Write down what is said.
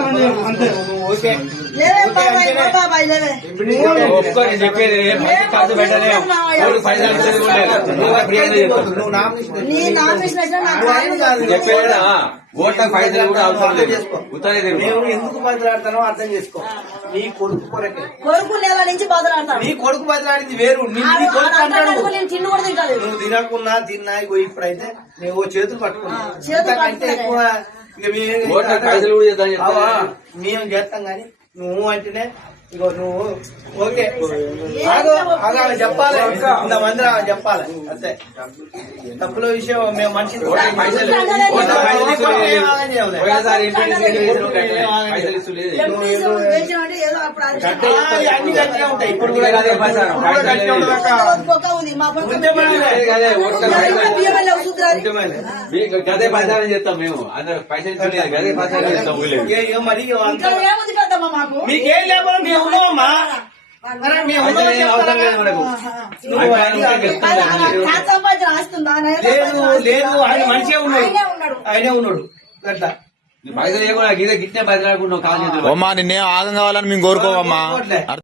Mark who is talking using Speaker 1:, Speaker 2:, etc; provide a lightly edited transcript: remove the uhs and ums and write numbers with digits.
Speaker 1: అంతే
Speaker 2: ఒప్పుకొని చెప్పేది ఖర్చు పెట్టలే పైసలు చెప్పేదా ఓట్లకు పైసలు కూడా అవసరం లేదు.
Speaker 1: మేము ఎందుకు బదిలాడతానో అర్థం చేసుకో. నీ కొడుకు కొరకే
Speaker 3: కొడుకు నెల నుంచి బదులాడతాను.
Speaker 1: నీ కొడుకు బదిలాడింది వేరు. నువ్వు తినకున్నా తిన్నా ఇప్పుడైతే నువ్వు చేతులు పట్టుకున్నా అంటే ఎక్కువ
Speaker 2: పైసలు కూడా
Speaker 1: మేము చేస్తాం గాని నువ్వు అంటేనే ఇగో నువ్వు ఓకే ఆమె చెప్పాలి. ఇంతమంది ఆమె చెప్పాలి అంతే. తప్పుల విషయం మేము మనిషి అన్ని గట్టిగా ఉంటాయి. ఇప్పుడు కూడా
Speaker 2: గదే ప్రచారం చేస్తాం మేము. అందరు పైసలు గదే ప్రచారం చేస్తాం.
Speaker 1: మరి
Speaker 3: మీకేం
Speaker 1: లేకపోతే మేము ఉన్నామమ్మా. లేదు ఆయన మంచిగా ఉన్నాడు. ఆయనే ఉన్నాడు అట్లా
Speaker 2: పైసలు ఏమో గిట్టే బదిలాడుకుంటాం. కాదు
Speaker 4: నిన్నే ఆగం కావాలని మేము కోరుకోవమ్మా.